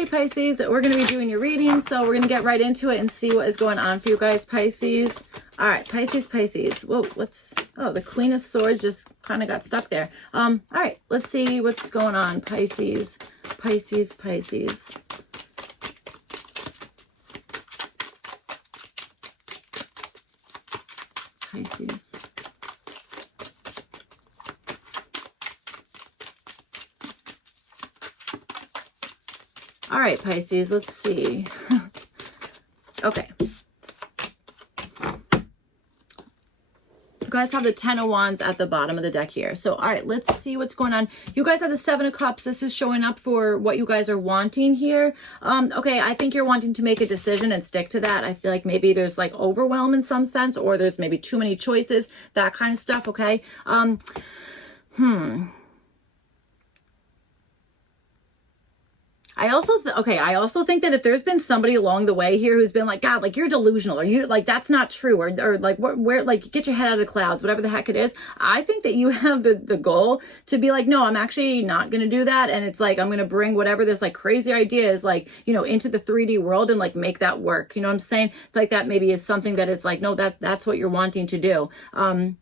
Hey Pisces, we're going to be doing your reading, so we're going to get right into it and see what is going on for you guys, Pisces. All right, Pisces. Whoa, the Queen of Swords just kind of got stuck there. All right, let's see what's going on, Pisces. Pisces. All right, Pisces, let's see. Okay. You guys have the Ten of Wands at the bottom of the deck here. So, all right, let's see what's going on. You guys have the Seven of Cups. This is showing up for what you guys are wanting here. Okay, I think you're wanting to make a decision and stick to that. I feel like maybe there's like overwhelm in some sense, or there's maybe too many choices, that kind of stuff, okay? I also think that if there's been somebody along the way here who's been like, God, like you're delusional, or you like that's not true, or like where like get your head out of the clouds, whatever the heck it is. I think that you have the goal to be like, no, I'm actually not gonna do that, and it's like I'm gonna bring whatever this like crazy idea is, like, you know, into the 3D world and like make that work. You know what I'm saying? It's like that maybe is something that is like, no, that's what you're wanting to do. All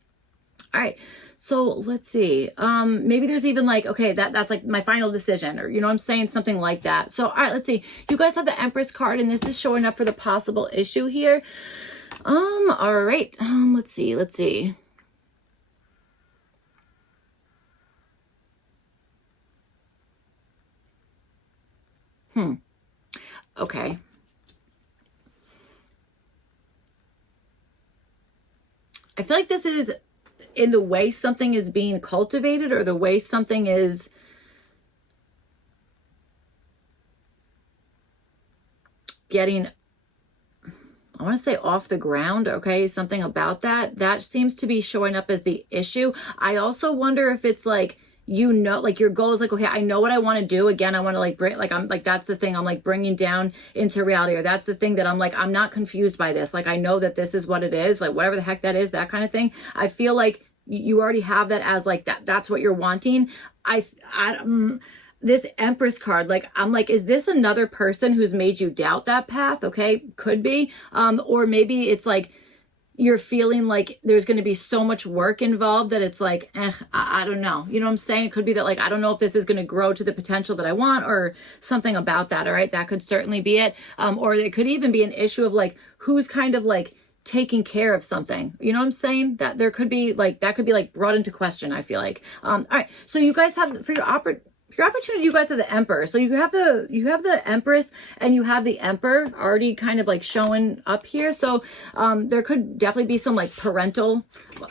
right. So let's see. Maybe there's even like, okay, that's like my final decision, or, you know what I'm saying? Something like that. So, all right, let's see. You guys have the Empress card, and this is showing up for the possible issue here. All right. Let's see. Okay. I feel like this is in the way something is being cultivated, or the way something is getting, I want to say off the ground. Okay. Something about that seems to be showing up as the issue. I also wonder if it's like, you know, like your goal is like, okay, I know what I want to do. Again, I want to like bring, like, I'm like, that's the thing I'm like bringing down into reality, or that's the thing that I'm like, I'm not confused by this. Like, I know that this is what it is, like whatever the heck that is, that kind of thing. I feel like you already have that as like that's what you're wanting. This Empress card, like, I'm like, is this another person who's made you doubt that path? Okay. Could be. Or maybe it's like, you're feeling like there's going to be so much work involved that it's like, I don't know. You know what I'm saying? It could be that like, I don't know if this is going to grow to the potential that I want, or something about that. All right. That could certainly be it. Or it could even be an issue of like, who's kind of like taking care of something. You know what I'm saying? That there could be like, that could be like brought into question, I feel like. All right. So you guys have, for your opportunity, you guys have the Emperor. So you have the Empress and you have the Emperor already kind of like showing up here. So there could definitely be some like parental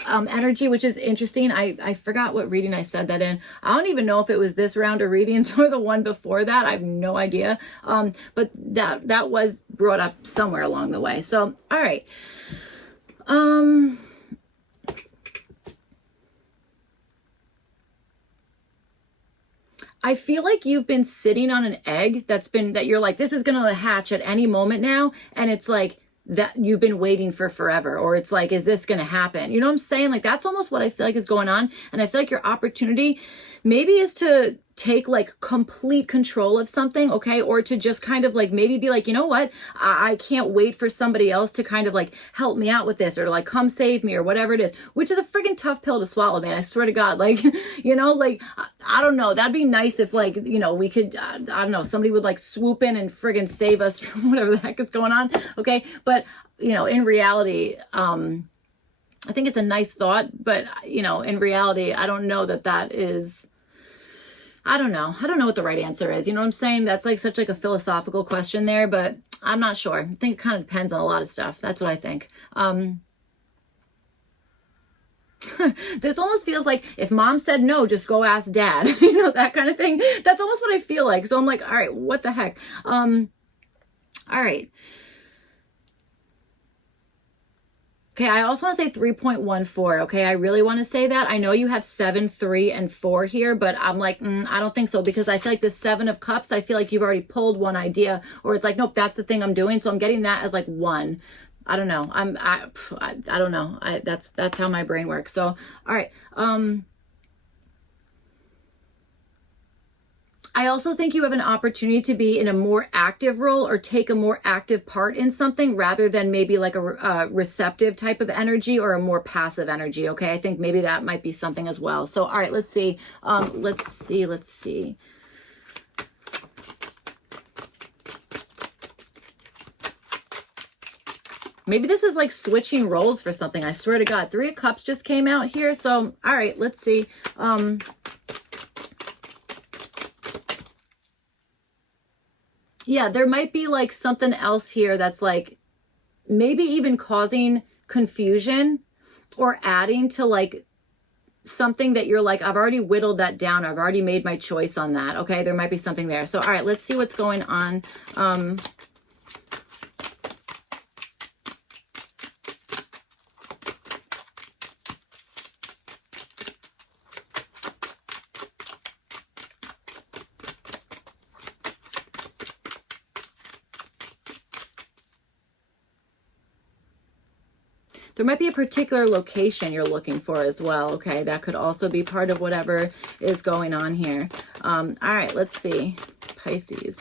energy, which is interesting. I forgot what reading I said that in. I don't even know if it was this round of readings or the one before that. I have no idea. But that was brought up somewhere along the way. So, all right. I feel like you've been sitting on an egg that you're like, this is going to hatch at any moment now. And it's like that you've been waiting for forever, or it's like, is this going to happen? You know what I'm saying? Like, that's almost what I feel like is going on. And I feel like your opportunity maybe is to take like complete control of something, okay? Or to just kind of like maybe be like, you know what? I can't wait for somebody else to kind of like help me out with this, or to like come save me, or whatever it is, which is a friggin' tough pill to swallow, man. I swear to God, like, you know, like, I don't know. That'd be nice if like, you know, we could, I don't know, somebody would like swoop in and friggin' save us from whatever the heck is going on. Okay. But, you know, in reality, I think it's a nice thought, but, you know, in reality, I don't know that is, I don't know what the right answer is. You know what I'm saying? That's like such like a philosophical question there, but I'm not sure. I think it kind of depends on a lot of stuff. That's what I think. This almost feels like if mom said no, just go ask dad, you know, that kind of thing. That's almost what I feel like. So I'm like, all right, what the heck? All right. Okay, I also want to say 3.14. Okay, I really want to say that. I know you have 7, 3, and 4 here, but I'm like, I don't think so, because I feel like the 7 of Cups, I feel like you've already pulled one idea, or it's like, nope, that's the thing I'm doing. So I'm getting that as like 1. I don't know. I don't know. That's how my brain works. So, all right. I also think you have an opportunity to be in a more active role or take a more active part in something rather than maybe like a receptive type of energy or a more passive energy. Okay. I think maybe that might be something as well. So, all right, let's see. Let's see. Maybe this is like switching roles for something. I swear to God, 3 of Cups just came out here. So, all right, let's see. Yeah, there might be like something else here that's like maybe even causing confusion or adding to like something that you're like, I've already whittled that down. I've already made my choice on that. Okay, there might be something there. So, all right, let's see what's going on. There might be a particular location you're looking for as well. Okay, that could also be part of whatever is going on here. All right, let's see. Pisces.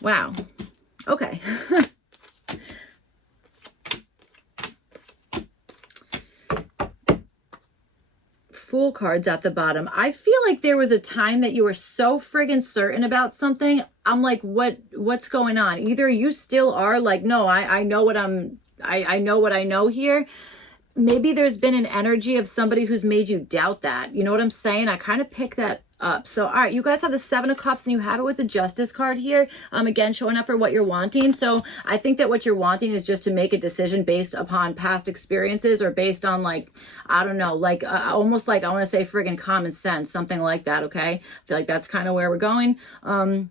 Wow. Okay. Fool cards at the bottom. I feel like there was a time that you were so friggin' certain about something. I'm like, what's going on? Either you still are like, no, I know what I know what I know here. Maybe there's been an energy of somebody who's made you doubt that. You know what I'm saying? I kind of pick that up. So, all right, you guys have the 7 of Cups and you have it with the Justice card here. Again, showing up for what you're wanting. So I think that what you're wanting is just to make a decision based upon past experiences or based on like, I don't know, like almost like I want to say friggin' common sense, something like that. Okay. I feel like that's kind of where we're going. All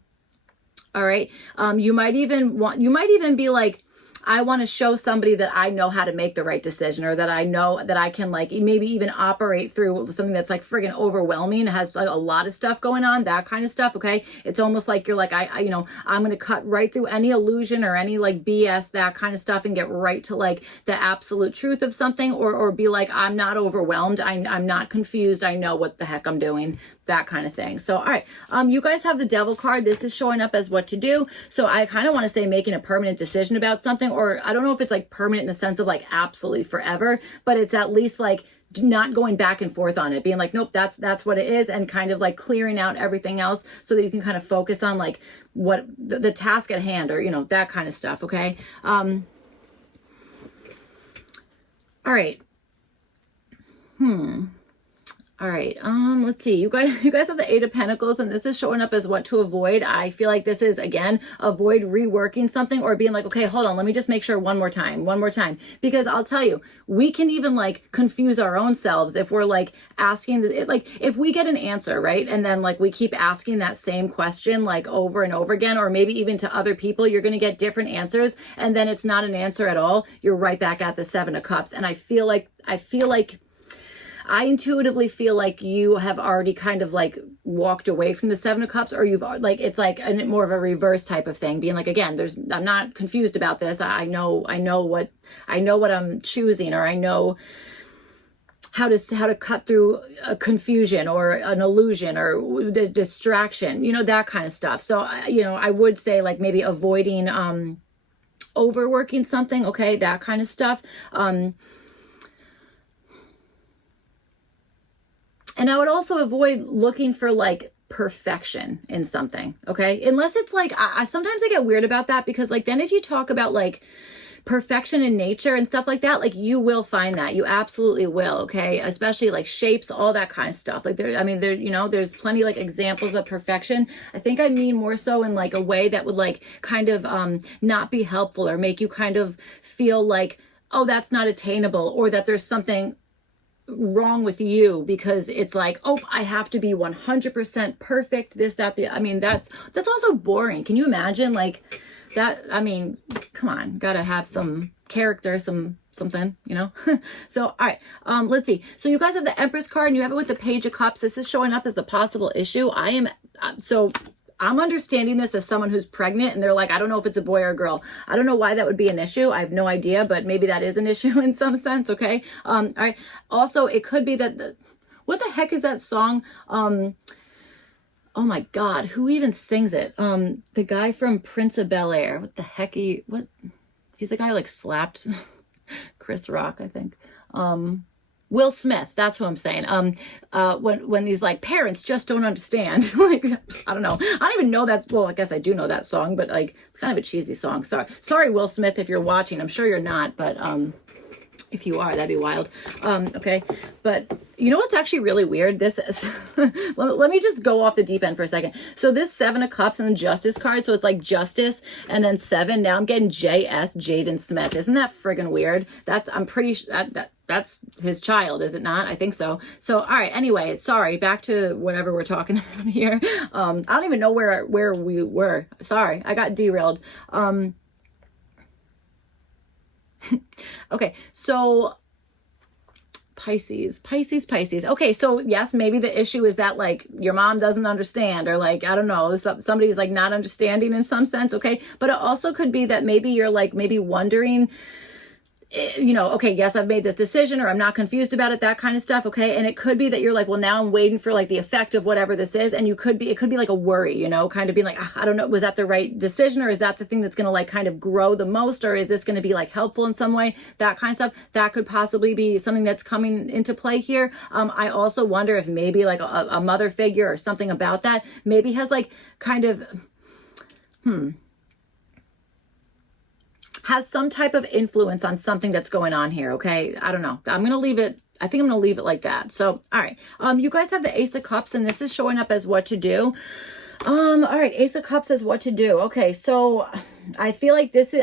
right. You might even be like, I want to show somebody that I know how to make the right decision, or that I know that I can like maybe even operate through something that's like friggin' overwhelming, has like a lot of stuff going on, that kind of stuff. Okay. It's almost like you're like, I'm going to cut right through any illusion or any like BS, that kind of stuff, and get right to like the absolute truth of something, or be like, I'm not overwhelmed. I'm not confused. I know what the heck I'm doing, that kind of thing. So, all right. You guys have the Devil card. This is showing up as what to do. So I kind of want to say making a permanent decision about something, or I don't know if it's like permanent in the sense of like absolutely forever, but it's at least like not going back and forth on it, being like, nope, that's what it is, and kind of like clearing out everything else so that you can kind of focus on like what the task at hand, or, that kind of stuff. Okay. All right. All right, let's see. You guys have the 8 of Pentacles, and this is showing up as what to avoid. I feel like this is, again, avoid reworking something or being like, okay, hold on, let me just make sure one more time. Because I'll tell you, we can even like confuse our own selves if we're like asking, like if we get an answer, right? And then like we keep asking that same question like over and over again, or maybe even to other people, you're going to get different answers. And then it's not an answer at all. You're right back at the 7 of Cups. And I intuitively feel like you have already kind of like walked away from the 7 of Cups, or you've like, it's like more of a reverse type of thing, being like, again, I'm not confused about this. I know what I'm choosing, or I know how to cut through a confusion or an illusion or the distraction, that kind of stuff. So, I would say like maybe avoiding, overworking something. Okay. That kind of stuff. And I would also avoid looking for like perfection in something. Okay. Unless it's like, sometimes I get weird about that, because like, then if you talk about like perfection in nature and stuff like that, like you will find that. You absolutely will. Okay. Especially like shapes, all that kind of stuff. Like there's plenty like examples of perfection. I think I mean more so in like a way that would like kind of not be helpful, or make you kind of feel like, oh, that's not attainable, or that there's something wrong with you because it's like, oh, I have to be 100% perfect, this, that, the, that's also boring. Can you imagine like that? Come on, gotta have some character, something, So, all right, let's see. So you guys have the Empress card and you have it with the Page of Cups. This is showing up as the possible issue. I'm understanding this as someone who's pregnant and they're like, I don't know if it's a boy or a girl. I don't know why that would be an issue. I have no idea, but maybe that is an issue in some sense. Okay. All right. Also, it could be that what the heck is that song? oh my God, who even sings it? The guy from Prince of Bel-Air. What the heck? He's the guy who like slapped Chris Rock, I think. Will Smith, that's who I'm saying. When he's like, parents just don't understand. Like, I don't know. I don't even know that's, well, I guess I do know that song, but like, it's kind of a cheesy song. Sorry, Will Smith, if you're watching. I'm sure you're not, but if you are, that'd be wild. Okay. But you know what's actually really weird? This is, let me just go off the deep end for a second. So this 7 of Cups and the Justice card. So it's like Justice and then 7. Now I'm getting JS, Jaden Smith. Isn't that friggin' weird? I'm pretty sure that's his child, is it not? I think so. So, all right. Anyway, sorry. Back to whatever we're talking about here. I don't even know where we were. Sorry. I got derailed. Okay, so Pisces. Okay, so yes, maybe the issue is that like your mom doesn't understand, or like, I don't know, somebody's like not understanding in some sense, okay? But it also could be that maybe you're like maybe wondering, you know, okay, yes, I've made this decision, or I'm not confused about it, that kind of stuff, okay? And it could be that you're like, well, now I'm waiting for like the effect of whatever this is, and it could be like a worry, you know, kind of being like, I don't know, was that the right decision, or is that the thing that's going to like kind of grow the most, or is this going to be like helpful in some way, that kind of stuff. That could possibly be something that's coming into play here. I also wonder if maybe like a mother figure or something about that maybe has like kind of, has some type of influence on something that's going on here, okay? I don't know. I'm going to leave it. I think I'm going to leave it like that. So, all right. You guys have the Ace of Cups, and this is showing up as what to do. All right. Ace of Cups is what to do. Okay. So I feel like this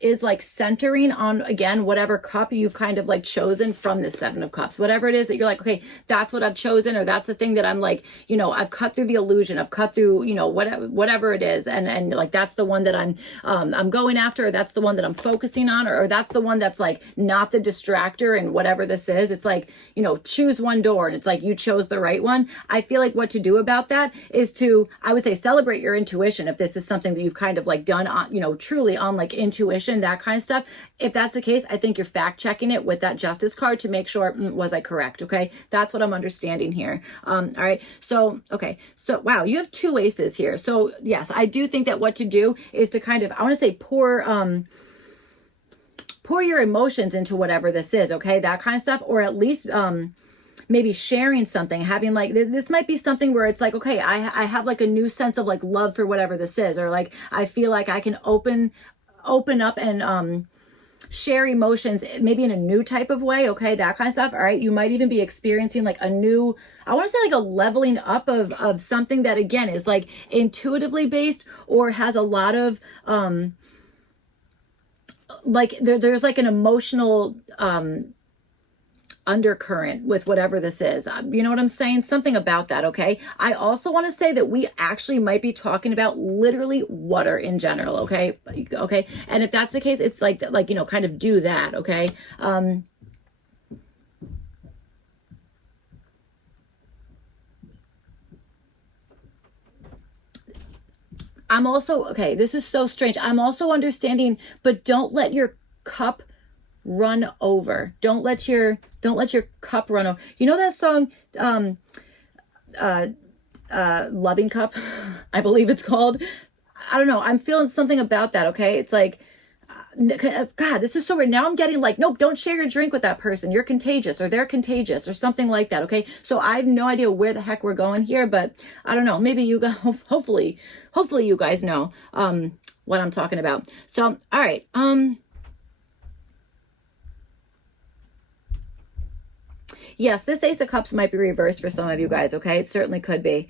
is like centering on, again, whatever cup you've kind of like chosen from the 7 of Cups, whatever it is that you're like, okay, that's what I've chosen, or that's the thing that I'm like, you know, I've cut through the illusion, I've cut through, you know, whatever it is. And like, that's the one that I'm going after, or that's the one that I'm focusing on, or that's the one that's like not the distractor, and whatever this is, it's like, you know, choose one door, and it's like, you chose the right one. I feel like what to do about that is to, I would say, celebrate your intuition. If this is something that you've kind of like done on, you know, truly on like intuition, that kind of stuff. If that's the case, I think you're fact checking it with that Justice card to make sure, was I correct? Okay. That's what I'm understanding here. All right. So, okay. So, wow, you have 2 aces here. So yes, I do think that what to do is to kind of, I want to say pour your emotions into whatever this is. Okay. That kind of stuff, or at least, maybe sharing something, having like, this might be something where it's like, okay, I have like a new sense of like love for whatever this is, or like, I feel like I can open up and, share emotions, maybe in a new type of way. Okay. That kind of stuff. All right. You might even be experiencing like a new, I want to say like a leveling up of something that again is like intuitively based, or has a lot of, like there's like an emotional, undercurrent with whatever this is. You know what I'm saying? Something about that. Okay. I also want to say that we actually might be talking about literally water in general. Okay. Okay. And if that's the case, it's like, you know, kind of do that. Okay. I'm also, okay, this is so strange. I'm also understanding, but don't let your cup run over. Don't let your cup run over. You know that song, Loving Cup, I believe it's called. I don't know. I'm feeling something about that. Okay. It's like, God, this is so weird. Now I'm getting like, nope, don't share your drink with that person. You're contagious, or they're contagious, or something like that. Okay. So I have no idea where the heck we're going here, but I don't know. Maybe you guys, hopefully you guys know, what I'm talking about. So, all right. Yes, this Ace of Cups might be reversed for some of you guys, okay? It certainly could be.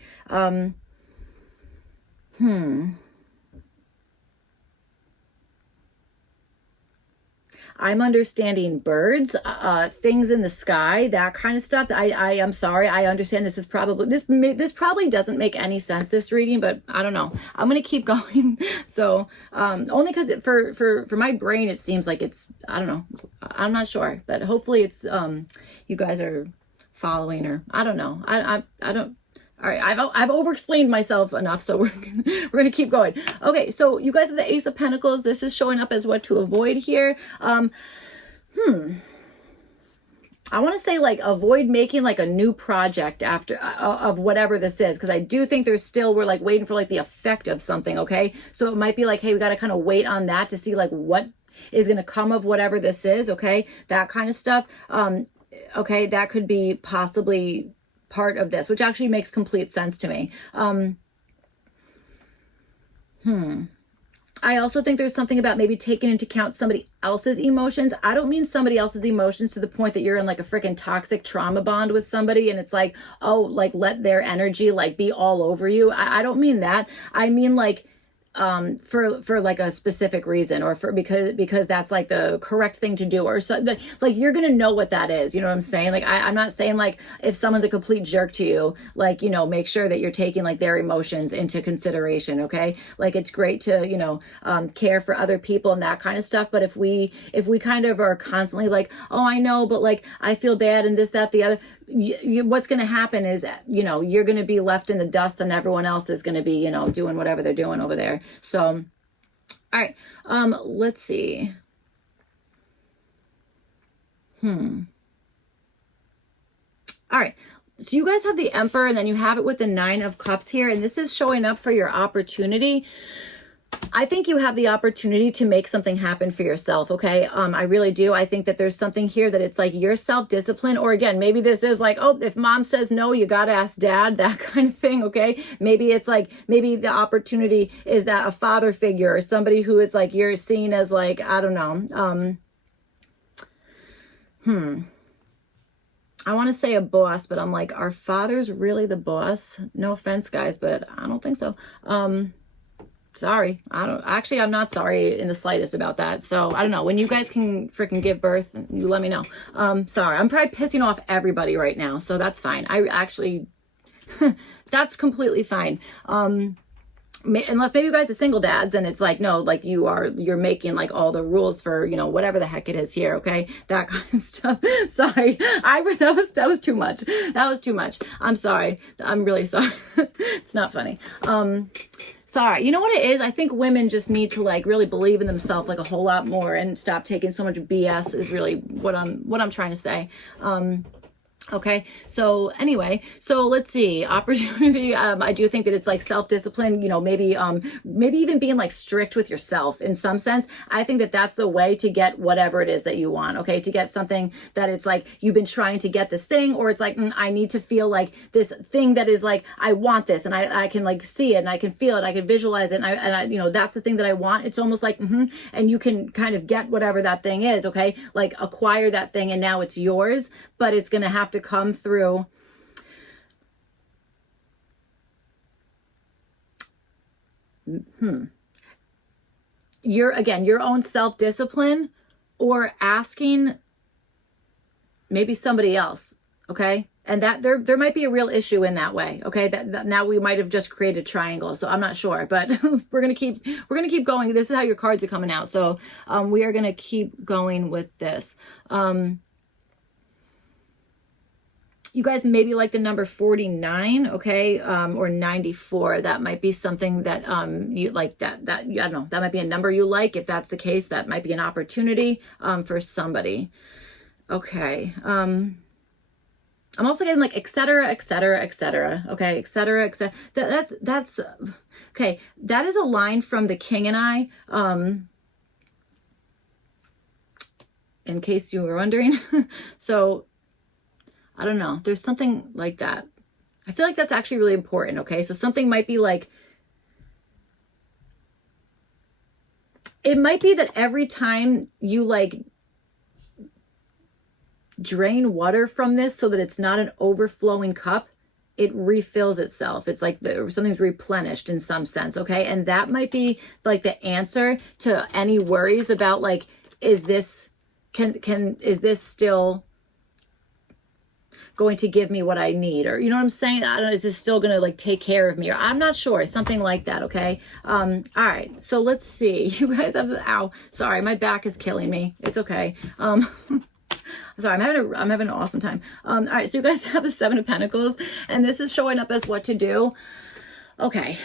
I'm understanding birds, things in the sky, that kind of stuff. I'm sorry. I understand this is probably, this probably doesn't make any sense, this reading, but I don't know. I'm going to keep going. So, only because for my brain, it seems like it's, I don't know. I'm not sure, but hopefully it's, you guys are following, or I don't know. I don't. All right, I've over-explained myself enough, so we're gonna keep going. Okay, so you guys have the Ace of Pentacles. This is showing up as what to avoid here. I want to say like avoid making like a new project after of whatever this is, because I do think there's still, we're like waiting for like the effect of something. Okay, so it might be like, hey, we got to kind of wait on that to see like what is going to come of whatever this is. Okay, that kind of stuff. Okay, that could be possibly part of this, which actually makes complete sense to me. I also think there's something about maybe taking into account somebody else's emotions. I don't mean somebody else's emotions to the point that you're in like a freaking toxic trauma bond with somebody and it's like, oh, like let their energy like be all over you. I don't mean that. I mean like for like a specific reason, or for because that's like the correct thing to do, or so like you're gonna know what that is, you know what I'm saying? Like I'm not saying like if someone's a complete jerk to you, like, you know, make sure that you're taking like their emotions into consideration. Okay, like it's great to, you know, care for other people and that kind of stuff, but if we kind of are constantly like, oh, I know, but like I feel bad and this, that, the other, what's going to happen is, you know, you're going to be left in the dust and everyone else is going to be, you know, doing whatever they're doing over there. So, all right, let's see. All right. So you guys have the Emperor and then you have it with the Nine of Cups here. And this is showing up for your opportunity. I think you have the opportunity to make something happen for yourself. Okay. I really do. I think that there's something here that it's like your self-discipline, or again, maybe this is like, oh, if mom says no, you got to ask dad, that kind of thing. Okay. Maybe it's like, maybe the opportunity is that a father figure or somebody who is like, you're seen as like, I don't know. I want to say a boss, but I'm like, are fathers really the boss? No offense, guys, but I don't think so. Sorry. I'm not sorry in the slightest about that. So I don't know. When you guys can freaking give birth, you let me know. Sorry. I'm probably pissing off everybody right now. So that's fine. I actually, that's completely fine. Unless maybe you guys are single dads and it's like, no, like you're making like all the rules for, you know, whatever the heck it is here. Okay. That kind of stuff. Sorry. That was too much. That was too much. I'm sorry. I'm really sorry. It's not funny. Sorry. You know what it is? I think women just need to like really believe in themselves like a whole lot more and stop taking so much BS is really what I'm trying to say. Okay. So anyway, so let's see, opportunity. I do think that it's like self-discipline, you know, maybe even being like strict with yourself in some sense. I think that that's the way to get whatever it is that you want. Okay. To get something that it's like, you've been trying to get this thing, or it's like, I need to feel like this thing that is like, I want this and I can like see it and I can feel it. I can visualize it. And I, you know, that's the thing that I want. It's almost like, and you can kind of get whatever that thing is. Okay. Like acquire that thing and now it's yours, but it's going to have to come through your own self-discipline, or asking maybe somebody else. Okay. And that there might be a real issue in that way. Okay. That now we might have just created a triangle. So I'm not sure, but we're going to keep going. This is how your cards are coming out. So, we are going to keep going with this. You guys maybe like the number 49, okay, or 94. That might be something that you like. That I don't know. That might be a number you like. If that's the case, that might be an opportunity for somebody. Okay. I'm also getting like etc. Okay, etc. That's okay. That is a line from The King and I. In case you were wondering, so. I don't know. There's something like that. I feel like that's actually really important. Okay. So something might be like, it might be that every time you like drain water from this so that it's not an overflowing cup, it refills itself. It's like something's replenished in some sense. Okay. And that might be like the answer to any worries about like, is this still going to give me what I need, or you know what I'm saying? I don't know, is this still gonna like take care of me, or I'm not sure, something like that. Okay. All right, so let's see. You guys have sorry, my back is killing me. It's okay. Sorry, I'm having an awesome time. All right, so you guys have the Seven of Pentacles, and this is showing up as what to do. Okay.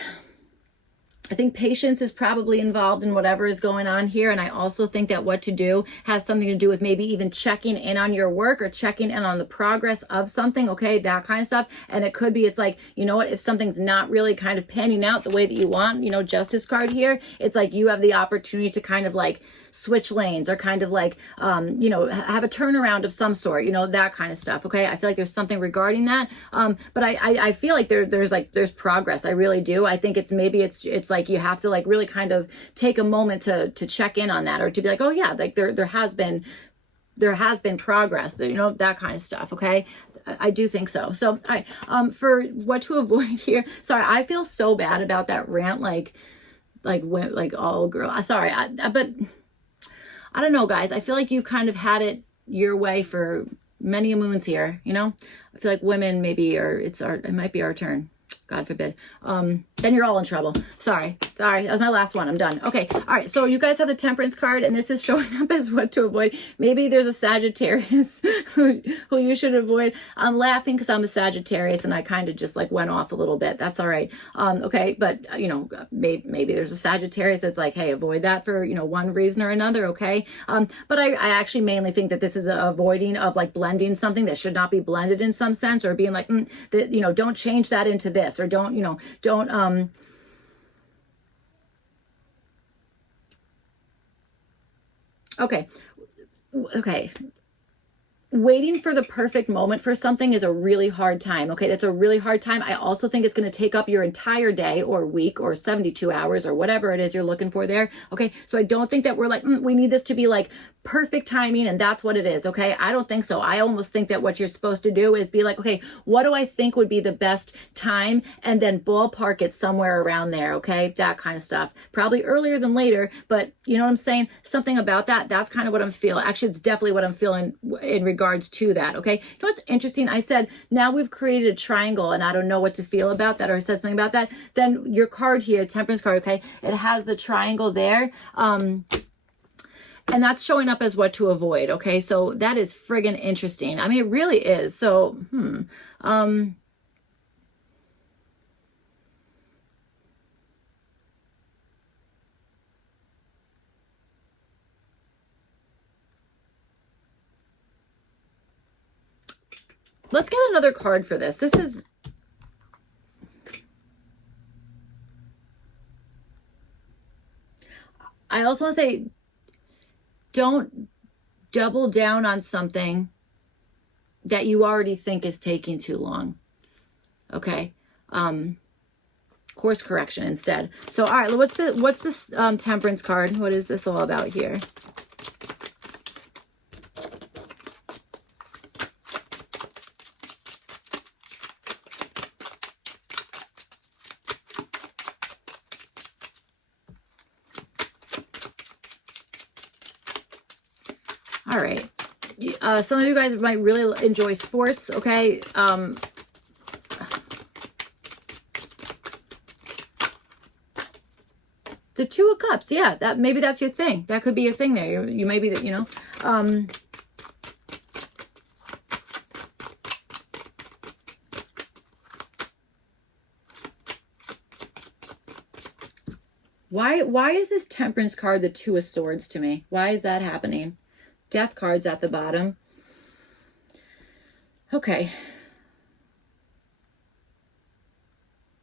I think patience is probably involved in whatever is going on here. And I also think that what to do has something to do with maybe even checking in on your work or checking in on the progress of something. Okay. That kind of stuff. And it could be, it's like, you know what, if something's not really kind of panning out the way that you want, you know, justice card here, it's like you have the opportunity to kind of like switch lanes or kind of like, you know, have a turnaround of some sort, you know, that kind of stuff. Okay. I feel like there's something regarding that. But I feel like there's progress. I really do. I think it's like you have to like really kind of take a moment to check in on that, or to be like, oh yeah, like there has been progress, you know, that kind of stuff. Okay. I do think so. So, all right. For what to avoid here. Sorry. I feel so bad about that rant. Like all girl. Sorry. But I don't know, guys. I feel like you've kind of had it your way for many moons here. You know, I feel like women it might be our turn. God forbid. Then you're all in trouble. Sorry. That was my last one. I'm done. Okay. All right. So you guys have the Temperance card, and this is showing up as what to avoid. Maybe there's a Sagittarius who you should avoid. I'm laughing because I'm a Sagittarius and I kind of just like went off a little bit. That's all right. Okay. But you know, maybe there's a Sagittarius that's like, hey, avoid that for, you know, one reason or another. Okay. But I actually mainly think that this is a avoiding of like blending something that should not be blended in some sense, or being like, you know, don't change that into this, or don't okay. Waiting for the perfect moment for something is a really hard time. Okay. That's a really hard time. I also think it's going to take up your entire day or week or 72 hours or whatever it is you're looking for there. Okay. So I don't think that we're like, we need this to be like perfect timing and that's what it is. Okay. I don't think so. I almost think that what you're supposed to do is be like, okay, what do I think would be the best time? And then ballpark it somewhere around there. Okay. That kind of stuff. Probably earlier than later, but you know what I'm saying? Something about that. That's kind of what I'm feeling. Actually, it's definitely what I'm feeling in regards to that. Okay. You know what's interesting? I said, now we've created a triangle and I don't know what to feel about that, or said something about that. Then your card here, Temperance card. Okay. It has the triangle there. And that's showing up as what to avoid. Okay. So that is friggin' interesting. I mean, it really is. So, let's get another card for this. This is, I also want to say, don't double down on something that you already think is taking too long. Okay. Course correction instead. So, all right, what's this Temperance card? What is this all about here? All right. Some of you guys might really enjoy sports. Okay. The Two of Cups. Yeah, maybe that's your thing. That could be a thing there. You maybe that, you know, why is this Temperance card the Two of Swords to me? Why is that happening? Death card's at the bottom. Okay.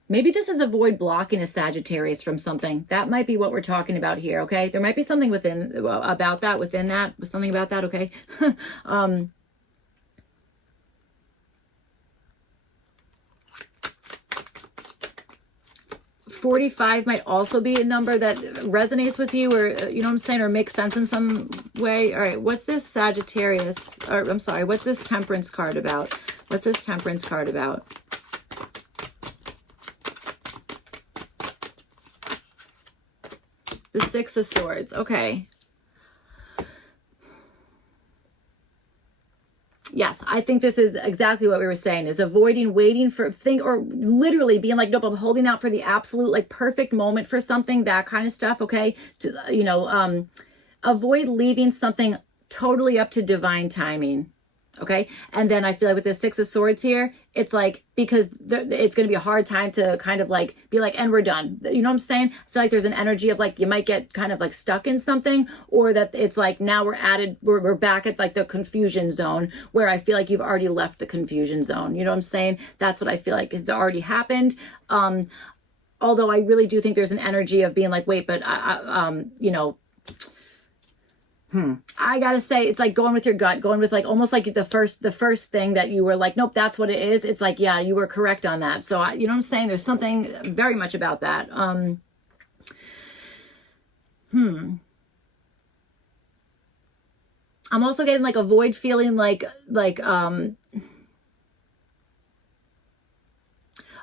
Maybe this is avoid blocking a Sagittarius from something. That might be what we're talking about here, okay? There might be something within that, something about that, okay? 45 might also be a number that resonates with you, or, you know what I'm saying, or makes sense in some way. All right, what's this Sagittarius, or I'm sorry, what's this Temperance card about? What's this Temperance card about? The Six of Swords. Okay. Yes, I think this is exactly what we were saying, is avoiding waiting for thing, or literally being like, nope, I'm holding out for the absolute like perfect moment for something, that kind of stuff. Okay. You know, avoid leaving something totally up to divine timing. Okay. And then I feel like with the Six of Swords here, it's like, because it's going to be a hard time to kind of like be like, and we're done. You know what I'm saying? I feel like there's an energy of like, you might get kind of like stuck in something, or that it's like, now we're back at like the confusion zone, where I feel like you've already left the confusion zone. You know what I'm saying? That's what I feel like has already happened. Although I really do think there's an energy of being like, wait, but you know, I gotta say, it's like going with your gut, going with like almost like the first thing that you were like, nope, that's what it is. It's like, yeah, you were correct on that. So you know what I'm saying? There's something very much about that. I'm also getting like a void feeling,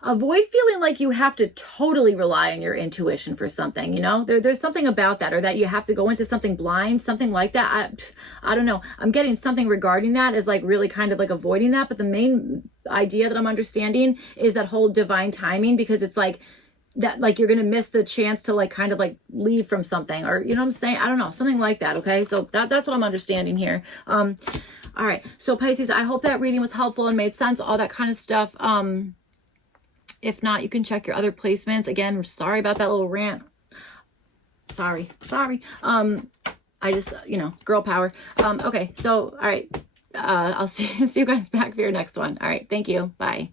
avoid feeling like you have to totally rely on your intuition for something, you know. There's something about that, or that you have to go into something blind, something like that. I don't know. I'm getting something regarding that is like really kind of like avoiding that. But the main idea that I'm understanding is that whole divine timing, because it's like that, like you're going to miss the chance to like kind of like leave from something, or, you know what I'm saying? I don't know, something like that. Okay. So that's what I'm understanding here. All right. So Pisces, I hope that reading was helpful and made sense, all that kind of stuff. If not, you can check your other placements. Again, I'm sorry about that little rant. Sorry. I just, you know, girl power. Okay. So, all right. I'll see you guys back for your next one. All right. Thank you. Bye.